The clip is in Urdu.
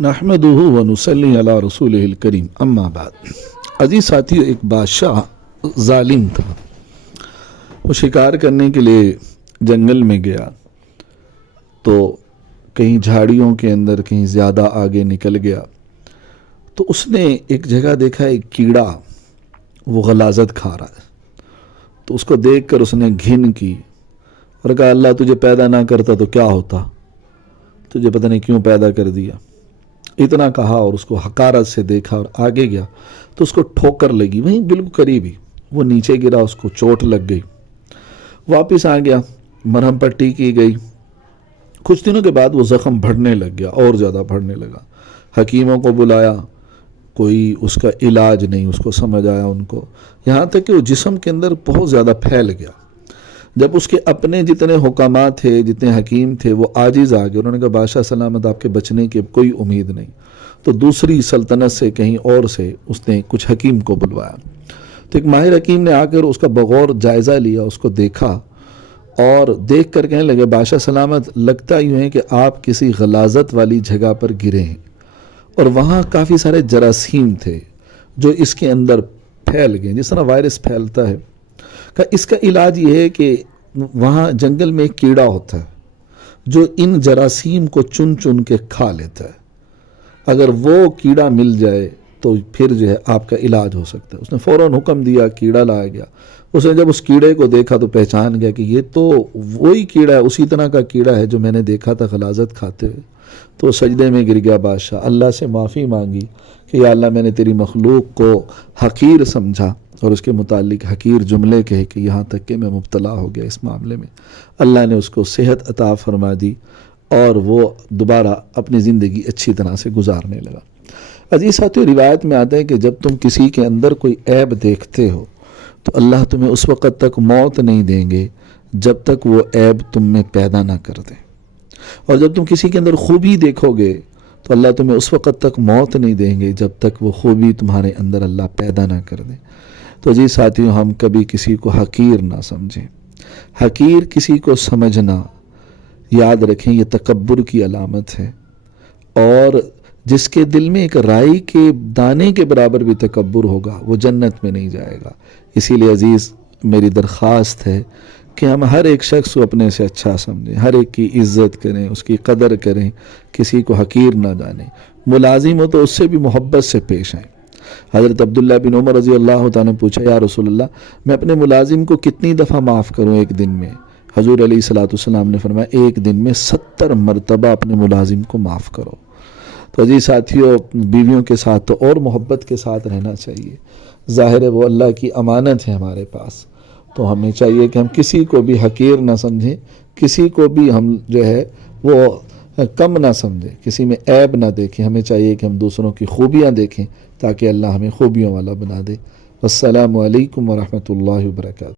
نحمدہ ونصلی علی رسولہ الکریم اما بعد۔ عزیز ساتھیو، ایک بادشاہ ظالم تھا۔ وہ شکار کرنے کے لیے جنگل میں گیا تو کہیں جھاڑیوں کے اندر کہیں زیادہ آگے نکل گیا تو اس نے ایک جگہ دیکھا ایک کیڑا وہ غلاظت کھا رہا ہے، تو اس کو دیکھ کر اس نے گھن کی اور کہا اللہ تجھے پیدا نہ کرتا تو کیا ہوتا، تجھے پتہ نہیں کیوں پیدا کر دیا۔ اتنا کہا اور اس کو حقارت سے دیکھا اور آگے گیا تو اس کو ٹھوکر لگی، وہیں بالکل قریب ہی وہ نیچے گرا، اس کو چوٹ لگ گئی۔ واپس آ گیا، مرہم پٹی کی گئی۔ کچھ دنوں کے بعد وہ زخم بڑھنے لگ گیا، اور زیادہ بڑھنے لگا۔ حکیموں کو بلایا، کوئی اس کا علاج نہیں، اس کو سمجھ آیا ان کو، یہاں تک کہ وہ جسم کے اندر بہت زیادہ پھیل گیا۔ جب اس کے اپنے جتنے حکامات تھے، جتنے حکیم تھے، وہ عاجز آ گئے، انہوں نے کہا بادشاہ سلامت، آپ کے بچنے کی اب کوئی امید نہیں۔ تو دوسری سلطنت سے کہیں اور سے اس نے کچھ حکیم کو بلوایا، تو ایک ماہر حکیم نے آ کر اس کا بغور جائزہ لیا، اس کو دیکھا اور دیکھ کر کہنے لگے بادشاہ سلامت، لگتا یوں ہے کہ آپ کسی غلاظت والی جگہ پر گرے ہیں، اور وہاں کافی سارے جراثیم تھے جو اس کے اندر پھیل گئے، جس طرح وائرس پھیلتا ہے۔ کہ اس کا علاج یہ ہے کہ وہاں جنگل میں ایک کیڑا ہوتا ہے جو ان جراثیم کو چن چن کے کھا لیتا ہے، اگر وہ کیڑا مل جائے تو پھر جو ہے آپ کا علاج ہو سکتا ہے۔ اس نے فوراً حکم دیا، کیڑا لایا گیا۔ اس نے جب اس کیڑے کو دیکھا تو پہچان گیا کہ یہ تو وہی کیڑا ہے، اسی طرح کا کیڑا ہے جو میں نے دیکھا تھا غلاظت کھاتے ہوئے۔ تو سجدے میں گر گیا بادشاہ، اللہ سے معافی مانگی کہ یا اللہ میں نے تیری مخلوق کو حقیر سمجھا اور اس کے متعلق حقیر جملے کہے کہ یہاں تک کہ میں مبتلا ہو گیا اس معاملے میں۔ اللہ نے اس کو صحت عطا فرما دی اور وہ دوبارہ اپنی زندگی اچھی طرح سے گزارنے لگا۔ عزیز ساتھیو، روایت میں آتا ہے کہ جب تم کسی کے اندر کوئی عیب دیکھتے ہو تو اللہ تمہیں اس وقت تک موت نہیں دیں گے جب تک وہ عیب تم میں پیدا نہ کر دیں، اور جب تم کسی کے اندر خوبی دیکھو گے تو اللہ تمہیں اس وقت تک موت نہیں دیں گے جب تک وہ خوبی تمہارے اندر اللہ پیدا نہ کر دیں۔ تو عزیز ساتھیو، ہم کبھی کسی کو حقیر نہ سمجھیں۔ حقیر کسی کو سمجھنا، یاد رکھیں، یہ تکبر کی علامت ہے، اور جس کے دل میں ایک رائی کے دانے کے برابر بھی تکبر ہوگا وہ جنت میں نہیں جائے گا۔ اسی لیے عزیز میری درخواست ہے کہ ہم ہر ایک شخص کو اپنے سے اچھا سمجھیں، ہر ایک کی عزت کریں، اس کی قدر کریں، کسی کو حقیر نہ جانیں۔ ملازم ہو تو اس سے بھی محبت سے پیش آئیں۔ حضرت عبداللہ بن عمر رضی اللہ تعالیٰ نے پوچھا یا رسول اللہ، میں اپنے ملازم کو کتنی دفعہ معاف کروں ایک دن میں؟ حضور علیہ الصلوۃ والسلام نے فرمایا ایک دن میں 70 مرتبہ اپنے ملازم کو معاف کرو۔ تو عزیز ساتھیوں، بیویوں کے ساتھ تو اور محبت کے ساتھ رہنا چاہیے۔ ظاہر ہے وہ اللہ کی امانت ہے ہمارے پاس، تو ہمیں چاہیے کہ ہم کسی کو بھی حقیر نہ سمجھیں، کسی کو بھی ہم جو ہے وہ کم نہ سمجھیں، کسی میں عیب نہ دیکھیں۔ ہمیں چاہیے کہ ہم دوسروں کی خوبیاں دیکھیں تاکہ اللہ ہمیں خوبیوں والا بنا دے۔ السلام علیکم ورحمۃ اللہ وبرکاتہ۔